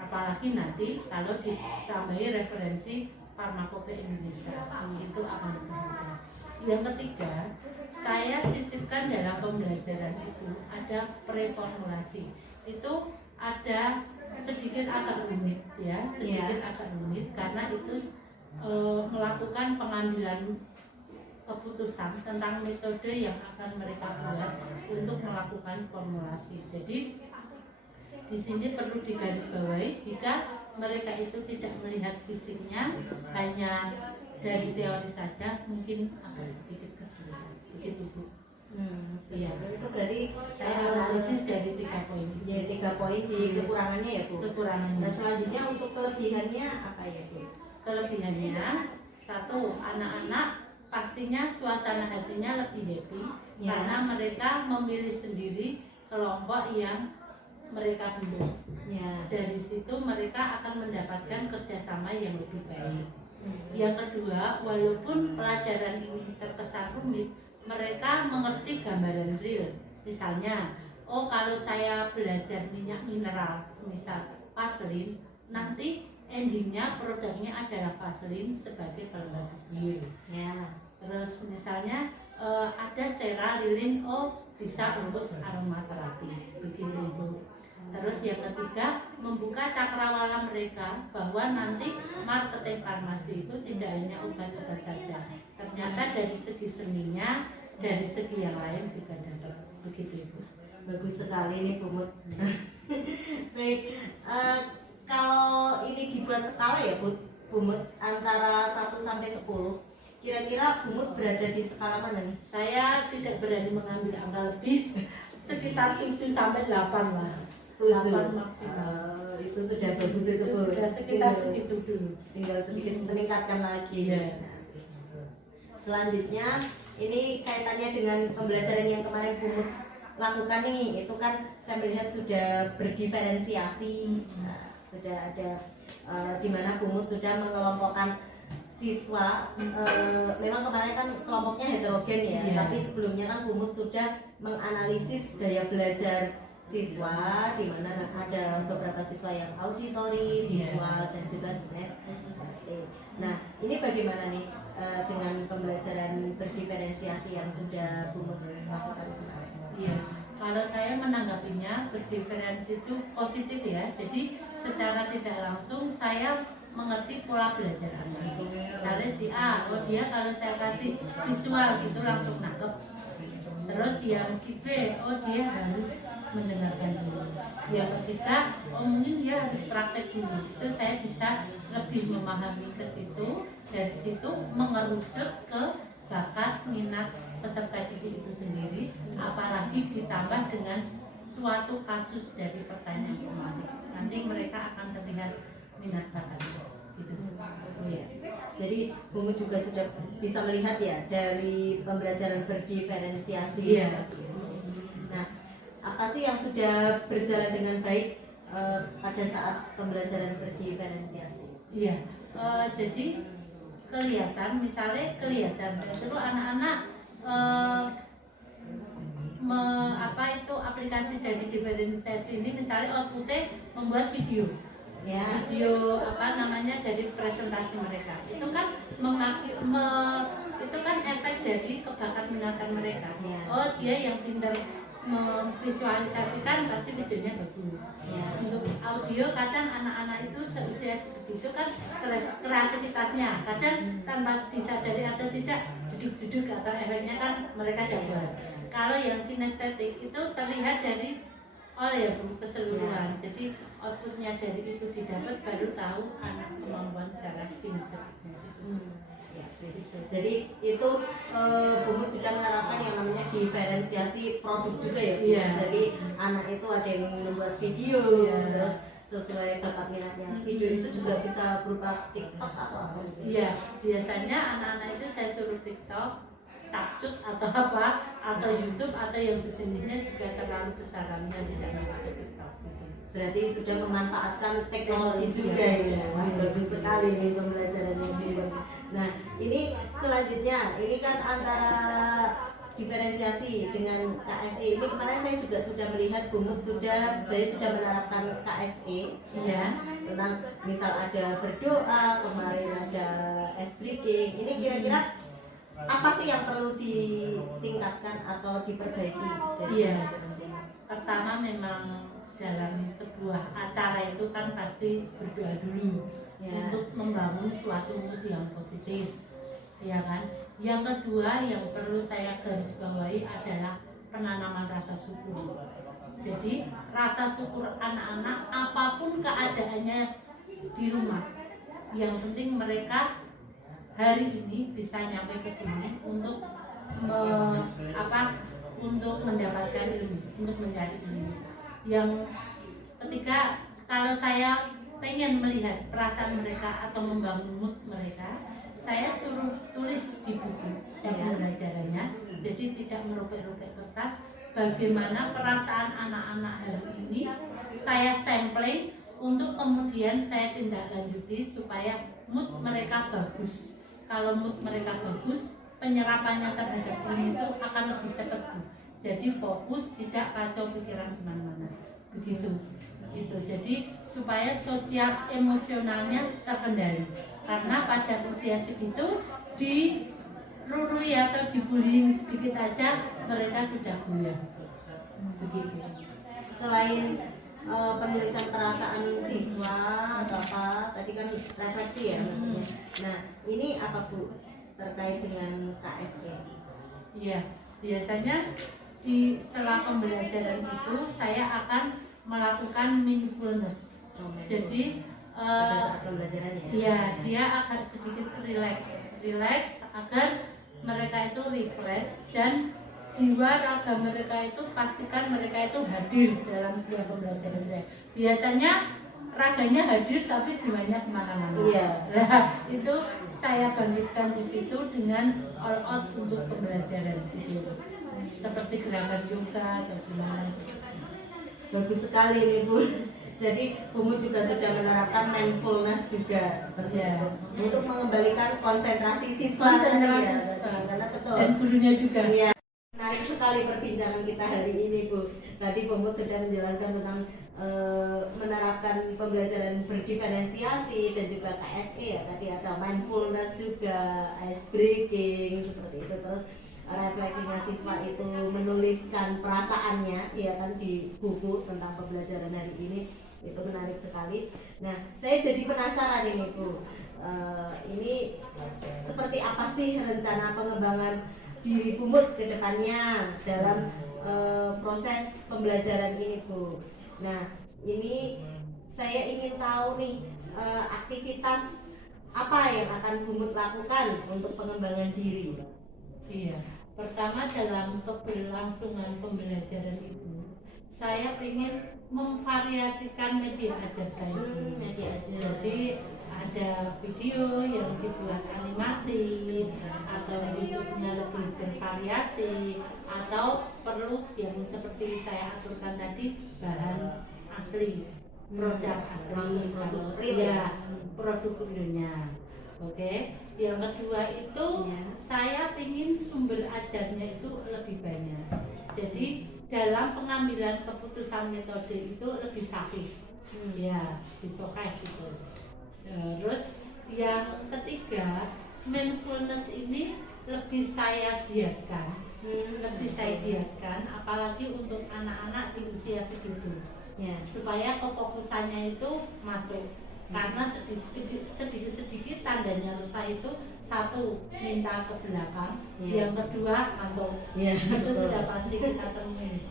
Apalagi nanti kalau ditambahi referensi Farmakope Indonesia, itu akan lebih mudah. Yang ketiga, saya sisipkan dalam pembelajaran itu ada preformulasi. Itu ada sedikit agak rumit ya, sedikit agak rumit karena itu melakukan pengambilan keputusan tentang metode yang akan mereka buat untuk melakukan formulasi. Jadi di sini perlu digarisbawahi jika mereka itu tidak melihat fisiknya, hanya dari teori saja, mungkin agak sedikit kesulitan. Begitu Bu. Iya. Itu berarti Saya analisis dari 3 poin. ya 3 poin di kekurangannya ya Bu. Kekurangannya. Nah selanjutnya untuk kelebihannya apa ya Bu? Kelebihannya, satu, anak-anak pastinya suasana hatinya lebih happy Ya. karena mereka memilih sendiri kelompok yang mereka bentuk. Ya. Dari situ mereka akan mendapatkan kerjasama yang lebih baik. Yang kedua, walaupun pelajaran ini terkesan rumit, mereka mengerti gambaran real. Misalnya, oh kalau saya belajar minyak mineral, semisal Vaseline, nanti endingnya produknya adalah Vaseline sebagai pelembab gigi. Ya. Terus misalnya ada sera lilin, oh bisa untuk aromaterapi, begitu Bu. Terus yang ketiga, membuka cakrawala mereka bahwa nanti marketing farmasi itu tidak hanya obat-obat saja. Ternyata dari segi seninya, dari segi yang lain juga dapat. Begitu Ibu. Bagus sekali nih Bumut. Baik, kalau ini dibuat skala ya Bumut antara 1 sampai 10, kira-kira Bumut berada di skala mana nih? Saya tidak berani mengambil angka lebih, sekitar 7 sampai 8 lah. 7 maksimal. Itu sudah bagus itu Bu. Sudah sekitar segitu dulu. Tinggal sedikit meningkatkan lagi. Iya. Selanjutnya ini kaitannya dengan pembelajaran yang kemarin Bumut lakukan nih, itu kan saya melihat sudah berdiferensiasi. Nah, sudah ada di mana Bumut sudah mengelompokkan siswa. Memang kemarin kan kelompoknya heterogen ya, Iya. tapi sebelumnya kan Bumut sudah menganalisis gaya belajar siswa, di mana ada beberapa siswa yang auditory, visual, dan juga kinesthetik. Nah, ini bagaimana nih dengan pembelajaran berdiferensiasi yang sudah Bumut lakukan kemarin? Iya, kalau saya menanggapinya berdiferensi itu positif ya. Jadi secara tidak langsung saya mengerti pola belajar anak. Misalnya si A, oh dia kalau saya kasih visual gitu langsung nangkep. Terus yang si B, oh dia harus mendengarkan dulu. Yang ketiga, oh mungkin dia harus praktek dulu. Itu saya bisa lebih memahami ke situ. Dari situ mengerucut ke bakat, minat peserta didik itu sendiri. Apalagi ditambah dengan suatu kasus dari pertanyaan kemarin. Nanti mereka akan terlihat minat bakatnya. Gitu. Iya. Jadi Bumut juga sudah bisa melihat ya dari pembelajaran berdiferensiasi. Iya. Nah, apa sih yang sudah berjalan dengan baik pada saat pembelajaran berdiferensiasi? Iya. Jadi kelihatan, misalnya kelihatan itu anak-anak aplikasi dari diferensiasi ini, misalnya outputnya membuat video Ya. video dari presentasi mereka, itu kan itu kan efek dari kebakat minatan mereka. Ya. Oh, dia yang pintar memvisualisasikan pasti videonya bagus. Ya. Untuk audio kadang anak-anak itu seusia segitu kan kreativitasnya kadang tanpa disadari atau tidak jeduk-jeduk atau efeknya kan mereka dapat. Kalau yang kinestetik itu terlihat dari oleh keseluruhan. Jadi outputnya dari itu didapat baru tahu anak kemampuan secara kinestetiknya. Ya, jadi itu Bumut sudah menerapkan yang namanya diferensiasi produk juga ya. Iya. Jadi anak itu ada yang membuat video, Iya. terus sesuai bakat minatnya. Video itu juga bisa berupa TikTok atau apa gitu. Iya, biasanya anak-anak itu saya suruh TikTok, Capcut atau apa, atau YouTube atau yang sejenisnya jika terlalu besar kami tidak masuk ke TikTok. Gitu. Berarti sudah memanfaatkan teknologi juga ya. Wah, bagus sekali nih pembelajarannya Bumut. Nah, ini selanjutnya, ini kan antara diferensiasi dengan KSE. Ini kemarin saya juga sudah melihat Bumut sebenarnya sudah menerapkan KSE. Iya. Tentang misal ada berdoa, kemarin ada ice breaking. Ini kira-kira apa sih yang perlu ditingkatkan atau diperbaiki dari Iya. pembelajaran Bumut? Pertama memang dalam sebuah acara itu kan pasti berdoa dulu Ya. untuk membangun suatu mood yang positif, ya kan. Yang kedua yang perlu saya garis bawahi adalah penanaman rasa syukur. Jadi rasa syukur anak-anak apapun keadaannya di rumah, yang penting mereka hari ini bisa nyampe ke sini untuk untuk mendapatkan ilmu, untuk mencari ilmu. Yang ketiga, kalau saya pengen melihat perasaan mereka atau membangun mood mereka, saya suruh tulis di buku yang pembelajarannya. Jadi tidak merobek-robek kertas. Bagaimana perasaan anak-anak hari ini, saya sampling untuk kemudian saya tindak lanjuti supaya mood mereka bagus. Kalau mood mereka bagus, penyerapannya terhadap ilmu itu akan lebih cepat, Bu. Jadi fokus, tidak kacau pikiran kemana-mana. Begitu. Jadi supaya sosial emosionalnya terkendali. Karena pada usia segitu dirurui atau dibullying sedikit aja mereka sudah goyah. Begitu. Selain penulisan perasaan siswa atau apa, tadi kan refleksi ya maksudnya. Nah, ini apa Bu terkait dengan KSE? Iya, biasanya di setelah pembelajaran itu saya akan melakukan mindfulness. Jadi Pada saat pembelajaran ya? iya, dia agak sedikit relax agar mereka itu refresh dan jiwa raga mereka itu pastikan mereka itu hadir dalam setiap pembelajaran saya. Biasanya raganya hadir tapi jiwanya kemana-mana. Iya. Nah, itu saya bangkitkan di situ dengan all out untuk pembelajaran gitu. Seperti gerakan yoga atau gimana. Bagus sekali nih Bu. Jadi Bumut juga sudah menerapkan mindfulness juga seperti Ya. itu untuk mengembalikan konsentrasi siswa tadi ya. Karena betul. Dan gurunya juga. Iya. Menarik sekali perbincangan kita hari ini Bu. Tadi Bumut sudah menjelaskan tentang menerapkan pembelajaran berdiferensiasi dan juga KSE ya. Tadi ada mindfulness juga, ice breaking seperti itu. Terus refleksinya siswa itu menuliskan perasaannya ya kan di buku tentang pembelajaran hari ini. Itu menarik sekali. Nah, saya jadi penasaran ini Bu. Ini seperti apa sih rencana pengembangan diri Bumut ke depannya dalam proses pembelajaran ini Bu? Nah, ini saya ingin tahu nih aktivitas apa yang akan Bumut lakukan untuk pengembangan diri. Iya. Pertama dalam keberlangsungan pembelajaran itu saya ingin memvariasikan media ajar saya. Media ajar. Jadi ada video yang dibuat animasi atau YouTube-nya lebih bervariasi atau perlu yang seperti saya aturkan tadi bahan asli, produk asli, Langsung produk real. ya, produk realnya. Oke, yang kedua itu Ya. saya ingin sumber ajarnya itu lebih banyak. Jadi dalam pengambilan keputusan metode itu lebih sahih, ya disokeh gitu. Terus yang ketiga, mindfulness ini lebih saya giatkan, apalagi untuk anak-anak di usia segitu, supaya kefokusannya itu masuk. Karena sedikit-sedikit tandanya resah itu, satu minta ke belakang, yang kedua ngantuk, itu sudah pasti kita temui.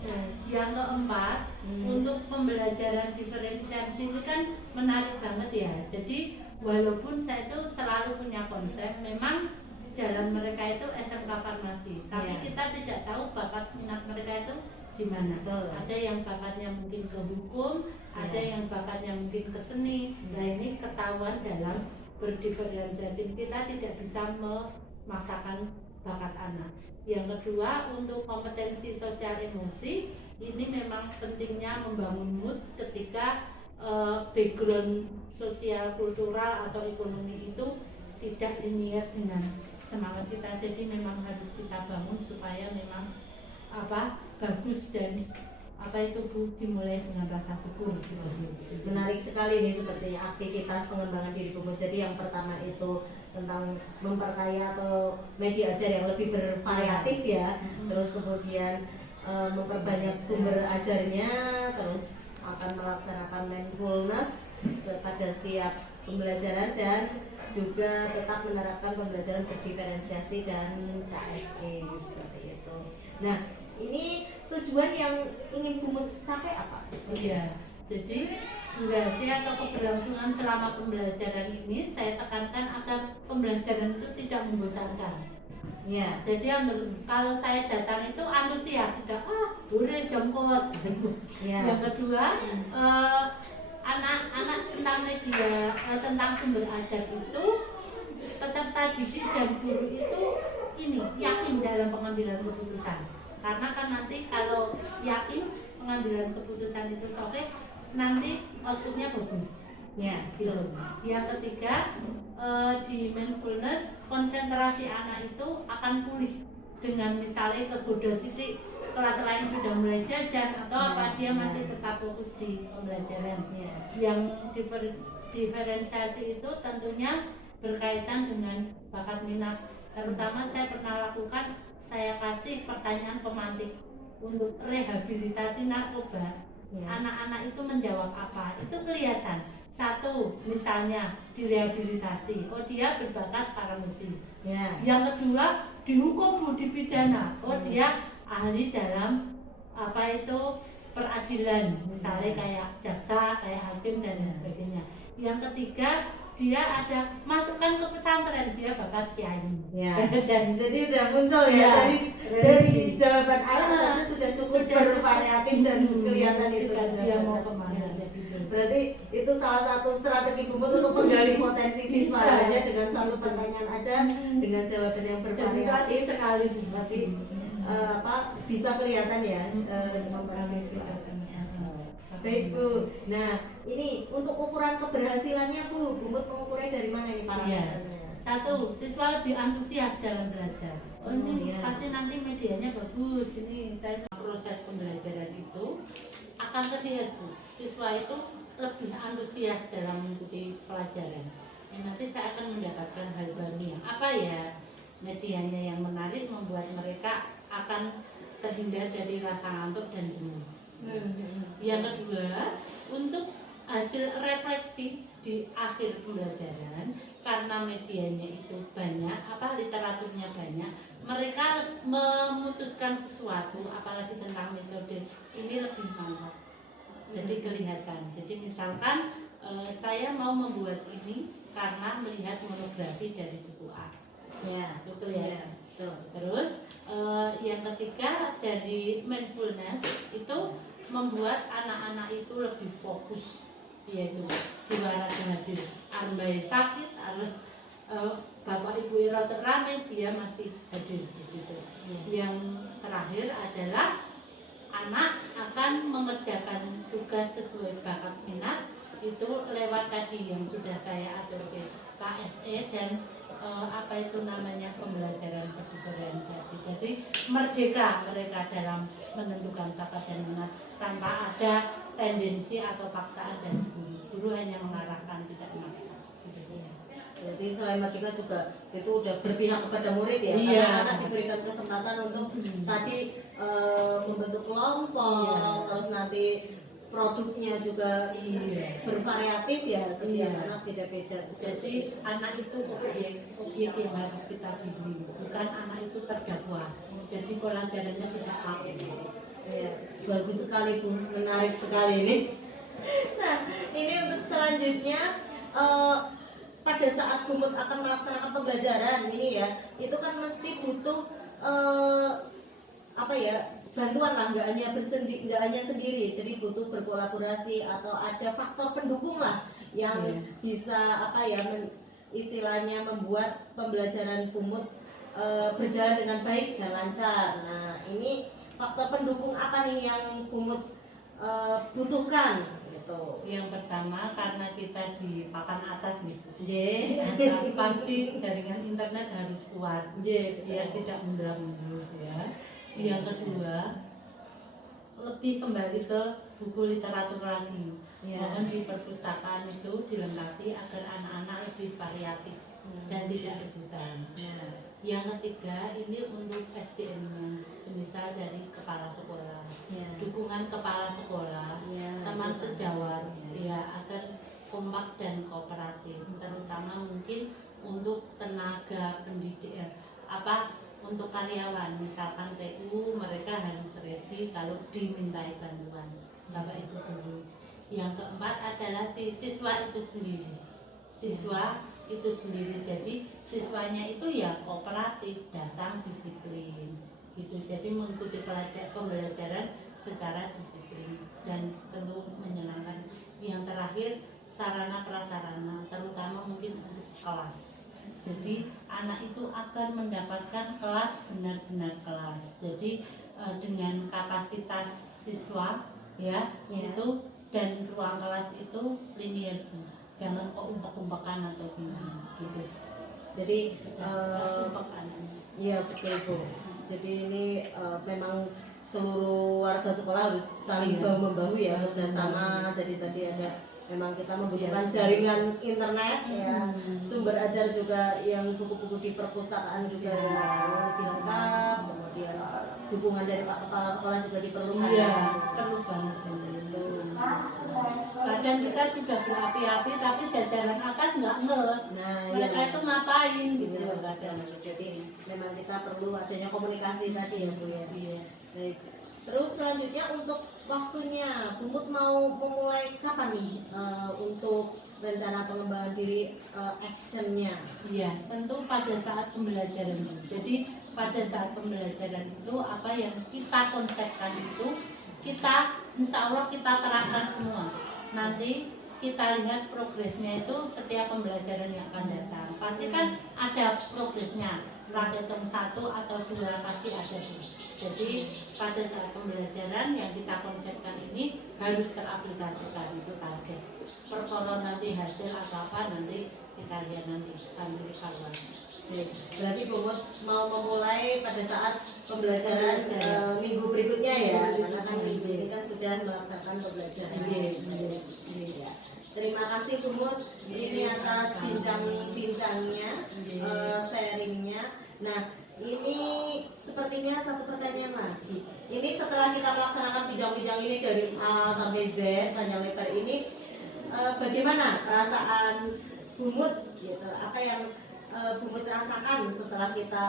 Yang keempat, untuk pembelajaran diferensiasi itu kan menarik banget ya. Jadi walaupun saya itu selalu punya konsep, memang jalan mereka itu SMK Farmasi, tapi kita tidak tahu bakat minat mereka itu di mana. Ada yang bakatnya mungkin ke hukum, ada yang bakatnya mungkin ke seni. Nah, ini ketahuan dalam berdiferensiasi, kita tidak bisa memaksakan bakat anak. Yang kedua, untuk kompetensi sosial emosi, ini memang pentingnya membangun mood ketika background sosial, kultural atau ekonomi itu tidak linear dengan semangat kita. Jadi memang harus kita bangun supaya memang bagus, dan itu Bu, dimulai dengan rasa syukur gitu. Menarik sekali nih sepertinya aktivitas pengembangan diri Bu. Jadi yang pertama itu tentang memperkaya atau media ajar yang lebih bervariatif ya. Terus kemudian memperbanyak sumber ajarnya, terus akan melaksanakan mindfulness pada setiap pembelajaran, dan juga tetap menerapkan pembelajaran berdiferensiasi dan KSE seperti itu. Nah, ini tujuan yang ingin Bu capai apa? Iya, jadi durasi atau keberlangsungan selama pembelajaran ini saya tekankan agar pembelajaran itu tidak membosankan. Ya. Jadi kalau saya datang itu antusias, tidak boleh jam kos gitu. Ya. Yang kedua, anak-anak tentang media, tentang sumber ajar itu, peserta didik dan guru itu ini yakin dalam pengambilan keputusan. Karena kan nanti kalau yakin pengambilan keputusan itu sore, nanti outputnya bagus. Ya, gitu. Yang ketiga, di mindfulness, konsentrasi anak itu akan pulih dengan misalnya kegoda sidik, kelas lain sudah mulai jajan atau dia masih tetap fokus di pembelajaran. Yang diferensiasi itu tentunya berkaitan dengan bakat minat. Terutama saya pernah lakukan, saya kasih pertanyaan pemantik untuk rehabilitasi narkoba. Anak-anak itu menjawab apa? Itu kelihatan. Satu, misalnya direhabilitasi, dia berbakat paramedis. Yang kedua, dihukum Bu, dipidana, dia ahli dalam peradilan, misalnya kayak jaksa, kayak hakim dan lain sebagainya. Yang ketiga, dia ada masukkan ke pesantren, dia bakat kiai. Dan jadi udah muncul dari jawaban anak saja sudah cukup bervariatif dan kelihatan itu dia mau kemana. Berarti itu salah satu strategi Bumut untuk menggali potensi siswa hanya dengan satu pertanyaan aja dengan jawaban yang bervariatif sekali. Tapi bisa kelihatan ya kompetensi. Baik Bu. Nah, ini untuk ukuran keberhasilannya Bu, Bumut mengukurnya dari mana ini parameternya? Satu, siswa lebih antusias dalam belajar. Ini pasti nanti medianya bagus. Ini saya proses pembelajaran itu akan terlihat Bu, siswa itu lebih antusias dalam mengikuti pelajaran. Nanti saya akan mendapatkan hal baru yang medianya yang menarik, membuat mereka akan terhindar dari rasa ngantuk dan jenuh. Yang kedua, untuk hasil refleksi di akhir pembelajaran, karena medianya itu banyak, literaturnya banyak, mereka memutuskan sesuatu, apalagi tentang metode ini lebih mantap. Jadi kelihatan. Jadi misalkan saya mau membuat ini karena melihat monografi dari buku A. Itu kelihatan. Terus yang ketiga, dari mindfulness itu membuat anak-anak itu lebih fokus, yaitu jiwa raga hadir. Armbai sakit, bapak ibu rada rame, dia masih hadir di situ. Yang terakhir adalah anak akan mengerjakan tugas sesuai bakat minat itu lewat tadi yang sudah saya atur ke KSE dan apa itu namanya pembelajaran berdifferensiasi. Jadi merdeka mereka dalam menentukan bakat dan minat tanpa ada tendensi atau paksaan dari guru. Guru hanya mengarahkan, tidak memaksa. Gitu ya. Jadi selain merdeka juga itu udah berpihak kepada murid ya, Iya. karena anak diberikan kesempatan untuk tadi membentuk kelompok, Iya. terus nanti produknya juga bervariatif ya, setiap Iya. anak beda-beda. Jadi anak itu objek yang harus kita bimbing, bukan anak itu terdakwa. Jadi pelajarannya tidak kaku. Ya, bagus sekali Bu, menarik sekali ini. Nah, ini untuk selanjutnya pada saat Bumut akan melaksanakan pembelajaran ini ya, itu kan mesti butuh apa ya, bantuan lah, nggak hanya sendiri, jadi butuh berkolaborasi atau ada faktor pendukung lah yang bisa apa ya, istilahnya membuat pembelajaran Bumut berjalan dengan baik dan lancar. Nah, ini faktor pendukung apa nih yang Bumut butuhkan gitu? Yang pertama karena kita di papan atas nih, J, atas, pasti jaringan internet harus kuat J, biar tidak mundur-mundur ya. Yang kedua lebih kembali ke buku literatur lagi. Ya. Mohon di perpustakaan itu dilengkapi agar anak-anak lebih variatif dan tidak rebutan. Nah, Yang ketiga ini untuk SDM-nya, semisal dari kepala sekolah, ya. dukungan kepala sekolah, Ya, teman bisa. sejawat, ya agar kompak dan kooperatif, terutama mungkin untuk tenaga pendidik, untuk karyawan, misalkan TU mereka harus ready kalau dimintai bantuan, Bapak Ibu dulu. Yang keempat adalah si siswa itu sendiri. Jadi siswanya itu ya kooperatif, datang disiplin gitu. Jadi mengikuti pembelajaran secara disiplin dan tentu menyenangkan. Yang terakhir sarana prasarana, terutama mungkin untuk kelas. Jadi anak itu akan mendapatkan kelas benar-benar kelas. Jadi dengan kapasitas siswa ya. Itu dan ruang kelas itu linear, jangan kok umpek-umpekan atau gimana gitu. Jadi Sumpek anaknya. iya betul Bu. Jadi ini memang seluruh warga sekolah harus saling bahu membahu ya, kerjasama. Jadi tadi ada memang kita membutuhkan jaringan internet ya, sumber ajar juga yang buku-buku di perpustakaan juga yang dilengkap, kemudian dukungan dari Pak Kepala Sekolah juga diperlukan. Iya, perlu banget. Badan kita sudah berapi-api tapi jajaran atas nggak Nah, mereka iya. itu ngapain gitu. Gitu kadang. Jadi memang kita perlu adanya komunikasi tadi ya Bu ya. Iya. Baik. Terus selanjutnya untuk waktunya, Bumut mau memulai kapan nih untuk rencana pengembangan diri actionnya? Iya, tentu pada saat pembelajaran. Jadi pada saat pembelajaran itu apa yang kita konsepkan itu kita insya Allah kita terapkan semua. Nanti kita lihat progresnya itu setiap pembelajaran yang akan datang. Pasti kan ada progresnya. Rangkaian 1 atau 2 pasti ada. Jadi pada saat pembelajaran yang kita konsepkan ini harus teraplikasikan, itu target. Perkara nanti hasil atau apa nanti kita lihat nanti sambil evaluasi. Berarti Bumut mau memulai pada saat pembelajaran minggu berikutnya ya, karena kan minggu ini kan sudah melaksanakan pembelajaran. Iya. Terima kasih Bumut ini atas bincang-bincangnya, sharingnya. Nah, ini sepertinya satu pertanyaan lagi. Ini setelah kita melaksanakan bincang-bincang ini dari A sampai Z panjang lebar ini, bagaimana perasaan Bumut gitu? Apa yang Bumut rasakan setelah kita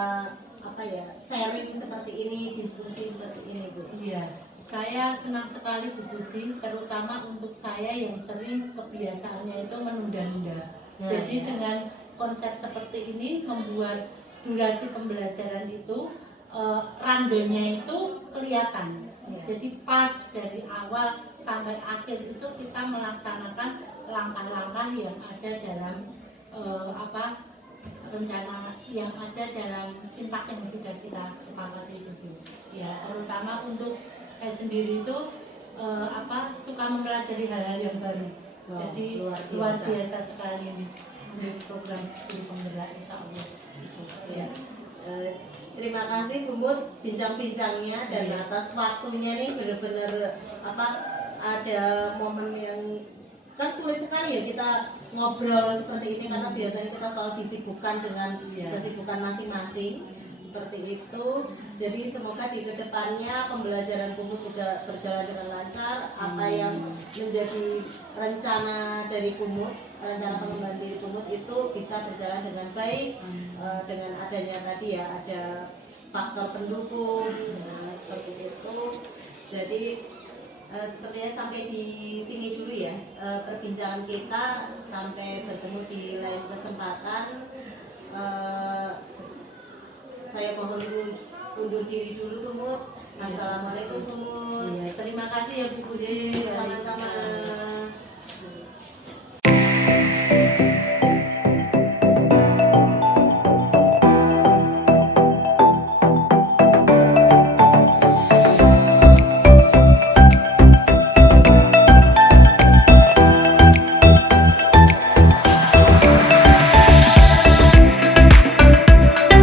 sharing seperti ini, diskusi seperti ini Bu? Iya, saya senang sekali Bu Puji, terutama untuk saya yang sering kebiasaannya itu menunda-nunda. Jadi dengan konsep seperti ini membuat durasi pembelajaran itu rundownnya itu kelihatan. Jadi pas dari awal sampai akhir itu kita melaksanakan langkah-langkah yang ada dalam rencana yang ada dalam sintak yang sudah kita sepakati itu. Ya, terutama untuk saya sendiri itu suka mempelajari hal-hal yang baru. Jadi luar biasa sekali ini. untuk program studi penggerak insya Allah. Ya. Terima kasih Bu Mut bincang-bincangnya dan atas waktunya nih benar-benar ada momen yang kan sulit sekali ya kita ngobrol seperti ini karena biasanya kita selalu disibukkan dengan kesibukan masing-masing seperti itu. Jadi semoga di kedepannya pembelajaran Bu Mut juga berjalan dengan lancar. Apa yang menjadi rencana dari Bu Mut, rencana pengembangan diri Bu Mut itu bisa berjalan dengan baik. Dengan adanya tadi ya ada faktor pendukung seperti itu. Jadi sepertinya sampai di sini dulu ya perbincangan kita, sampai bertemu di lain kesempatan. Saya mohon undur diri dulu Bu Mut. Assalamualaikum Bu Mut. Terima kasih ya Bu Budi.